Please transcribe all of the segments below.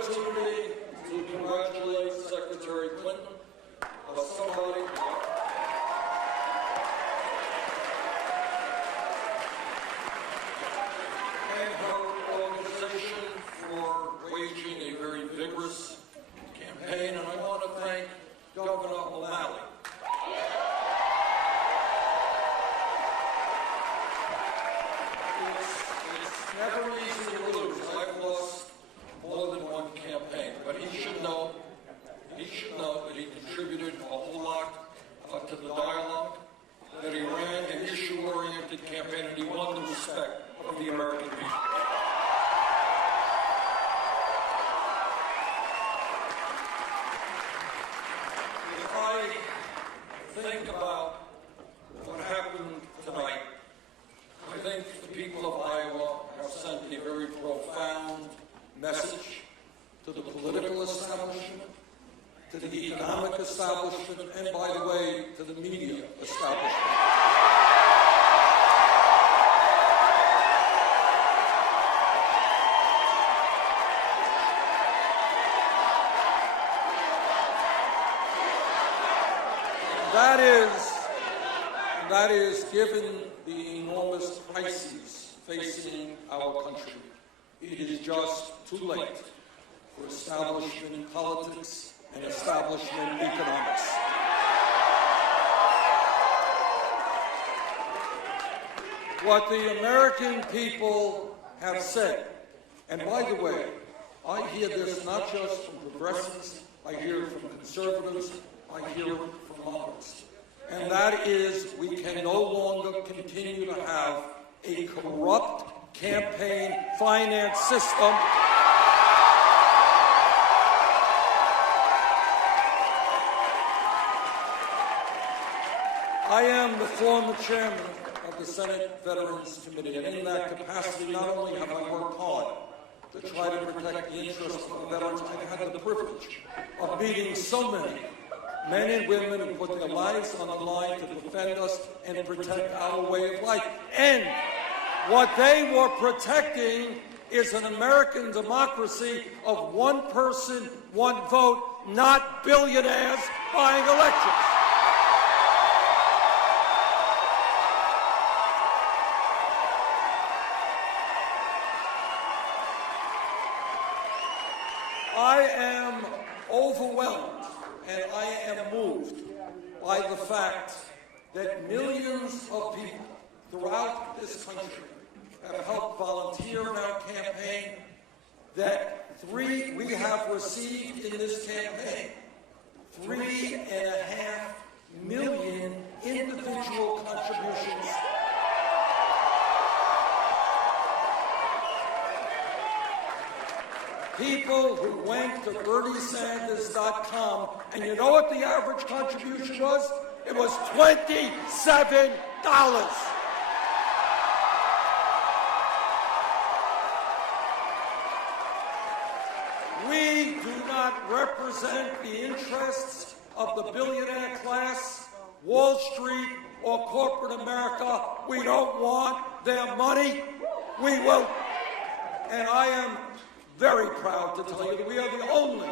opportunity to congratulate Secretary Clinton on somebody and her organization for waging a very vigorous campaign, and I want to thank Governor O'Malley. It's never easy to lose. I've lost more than one campaign, but he should know that he contributed a whole lot to the dialogue, that he ran an issue-oriented campaign, and he won the respect of the American people. If I think about what happened tonight, I think the people of Iowa have sent a very profound message to the political establishment, to the economic establishment, and, by the way, to the media establishment. That is, given the enormous crises facing our country, it is just too late for establishment politics and establishment economics. What the American people have said, and by the way, I hear this not just from progressives, I hear it from conservatives, I hear it from moderates, and that is we can no longer continue to have a corrupt campaign finance system I am the former chairman of the Senate Veterans Committee, and in that capacity, not only have I worked hard to try to protect the interests of the veterans, I've had the privilege of meeting so many men and women who put their lives on the line to defend us and protect our way of life. And what they were protecting is an American democracy of one person, one vote, not billionaires buying elections. I am overwhelmed and I am moved by the fact that millions of people throughout this country have helped volunteer in our campaign, that we have received in this campaign 3.5 million individual contributions. People who went to BernieSanders.com, and you know what the average contribution was? It was $27. We do not represent the interests of the billionaire class, Wall Street, or corporate America. We don't want their money. We will. And I am very proud to tell you that we are the only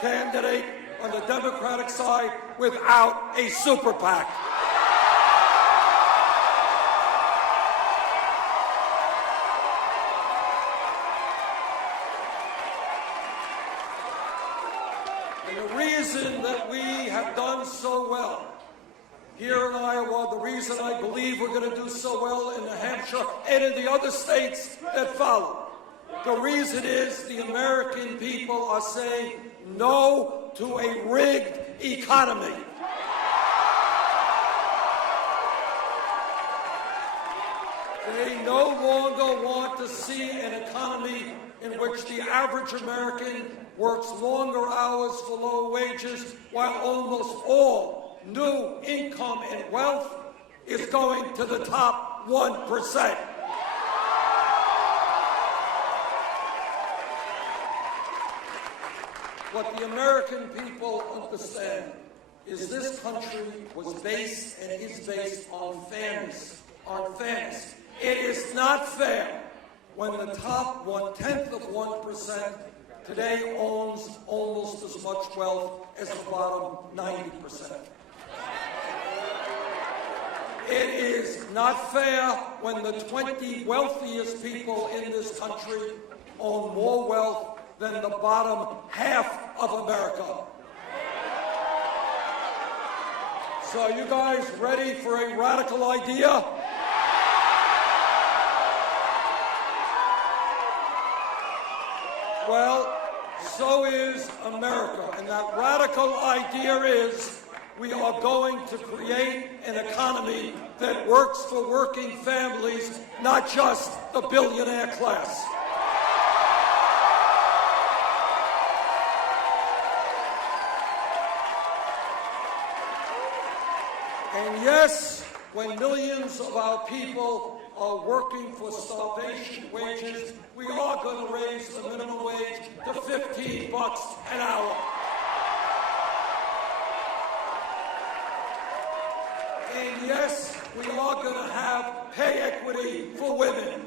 candidate on the Democratic side without a super PAC. And the reason that we have done so well here in Iowa, the reason I believe we're going to do so well in New Hampshire and in the other states that follow, the reason is the American people are saying no to a rigged economy. They no longer want to see an economy in which the average American works longer hours for low wages, while almost all new income and wealth is going to the top 1%. What the American people understand is this country was based and is based on fairness. It is not fair when the top 1/10 of 1% today owns almost as much wealth as the bottom 90%. It is not fair when the 20 wealthiest people in this country own more wealth than the bottom half of America. So are you guys ready for a radical idea? Well, so is America. And that radical idea is we are going to create an economy that works for working families, not just the billionaire class. And yes, when millions of our people are working for starvation wages, we are going to raise the minimum wage to $15 an hour. And yes, we are going to have pay equity for women.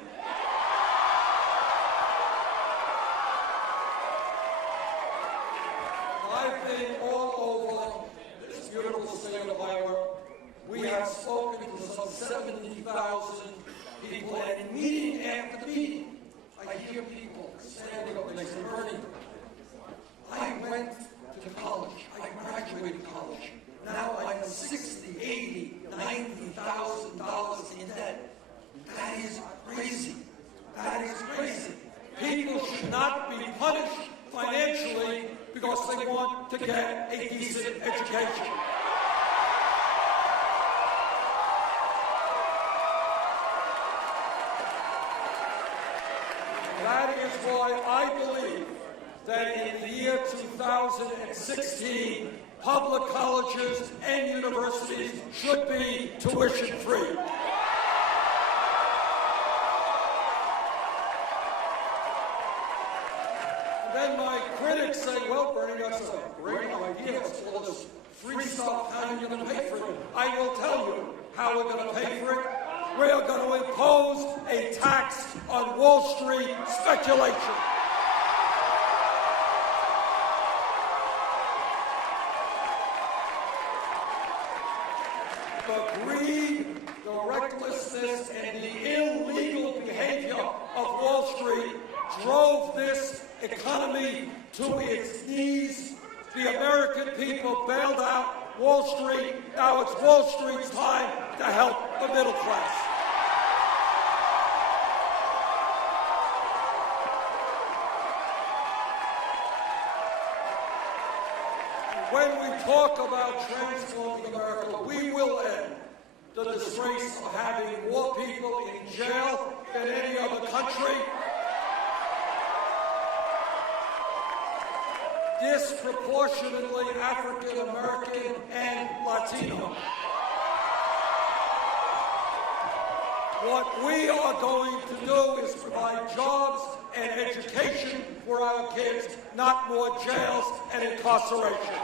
I've been all over this beautiful state of Iowa. We have spoken to some 70,000 people, and meeting after meeting, I hear people standing up and they say, Bernie, I went to college, I graduated college. Now I am $60,000, $80,000, $90,000 in debt. That is crazy. That is crazy. People should not be punished financially because they want to get a decent education. That is why I believe that in the year 2016, public colleges and universities should be tuition-free. Then my critics say, well, Bernie, that's a great idea. It's all this free stuff. How are you going to pay for it? I will tell you how we're going to pay for it. We are going to impose a tax on Wall Street speculation. The greed, the recklessness, and the illegal behavior of Wall Street drove this economy to its knees. The American people bailed out Wall Street. Now it's Wall Street's time to help the middle class. When we talk about transforming America, we will end the disgrace of having more people in jail than any other country. Disproportionately African American and Latino. What we are going to do is provide jobs and education for our kids, not more jails and incarceration.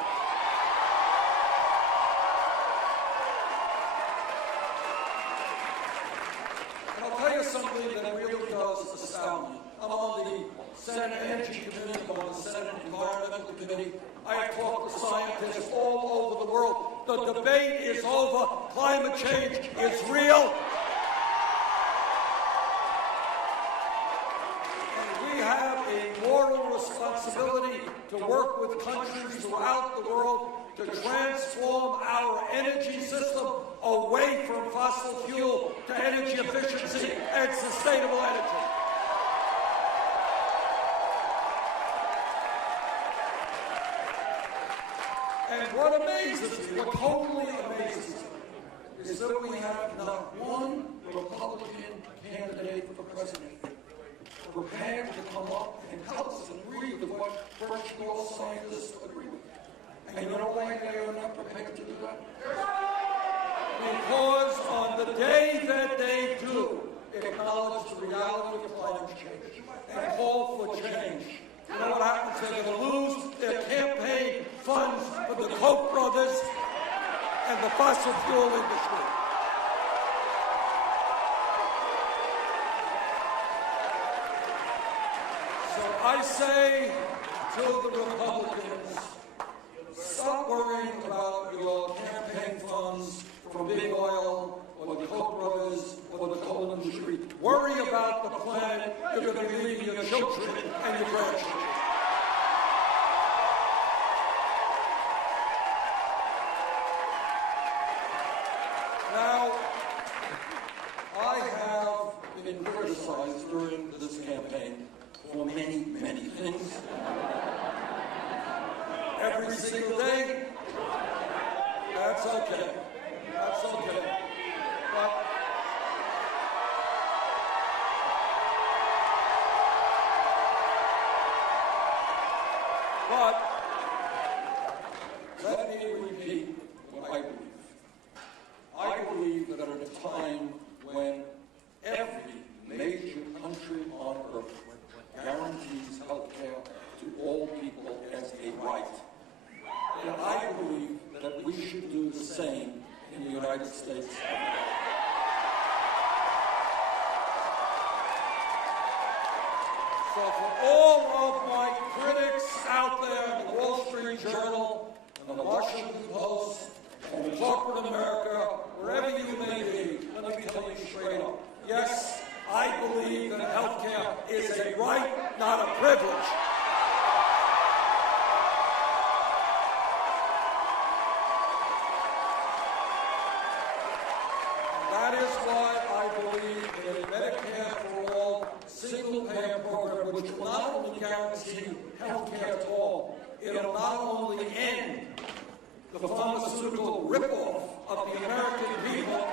And I'll tell you something that really does astound me. I'm on the Senate Energy Committee, I'm on the Senate Environmental Committee. I have talked to scientists all over the world. The debate is over. Climate change is real. And we have a moral responsibility to work with countries throughout the world to transform our energy system away from fossil fuel to energy efficiency and sustainable energy. And what amazes me, what totally amazes me, is that we have not one Republican candidate for president prepared to come up and tell us and agree with what virtually all scientists agree with. And you know why they are not prepared to do that? Because on the day that they do acknowledge the reality of climate change and call for change, you know what happens? They're going to lose their campaign funds for the Koch brothers and the fossil fuel industry. So I say to the Republicans, stop worrying about your campaign funds from big oil or the Koch brothers or the coal industry. Worry about the planet you're going to be leaving your children and your grandchildren. Now, I have been criticized during this campaign for many, many things. Every single day. That's okay. That's okay. But let me repeat what I believe. I believe that at a time when every major country on earth guarantees health care to all people as a right, and I believe that we should do the same in the United States. So for all of my critics out there in the Wall Street Journal and the Washington Post and corporate America, wherever you may be, let me tell you straight up. Yes, I believe that health care is a right, not a privilege. That is why I believe in a Medicare for all single-payer program, which will not only guarantee health care to all, it will not only end the pharmaceutical ripoff of the American people,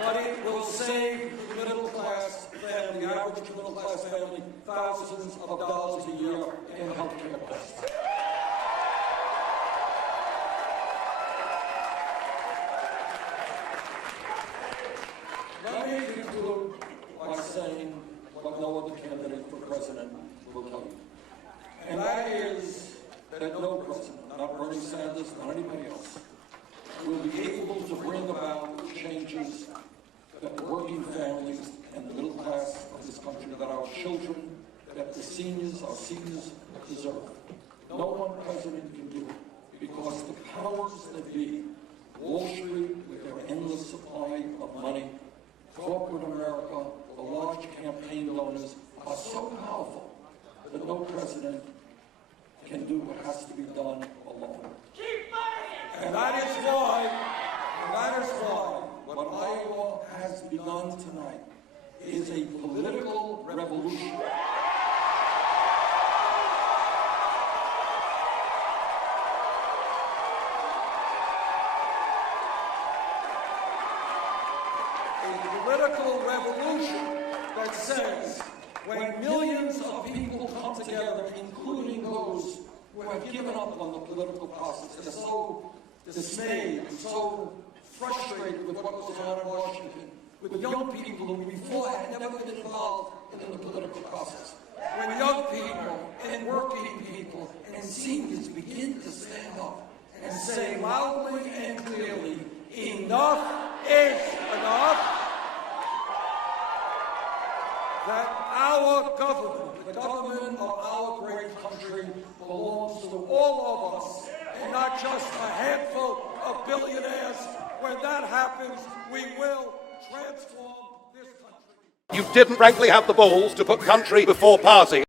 but it will save the middle-class family, the average middle-class family, thousands of dollars a year in health care costs. Let me conclude by saying what no other candidate for president will tell you. And that is that no president, not Bernie Sanders, not anybody else, will be able to bring about the changes that the working families and the middle class of this country, that our children, that the seniors, our seniors deserve. No one president can do it because the powers that be, Wall Street with their endless supply of money, corporate America, the large campaign donors are so powerful that no president can do what has to be done alone. And that is why what Iowa has begun tonight is a political revolution. A political revolution that says when millions of people come together, including those who have given up on the political process, they're so dismayed and so frustrated with what goes on in Washington, with young people who before had never been involved in the political process. When young people and working people and seniors begin to stand up and say loudly and clearly, enough is enough, that our government, the government of our great country, belongs to all of us, and not just a handful of billionaires. When that happens, we will transform this country. You didn't frankly have the balls to put country before party.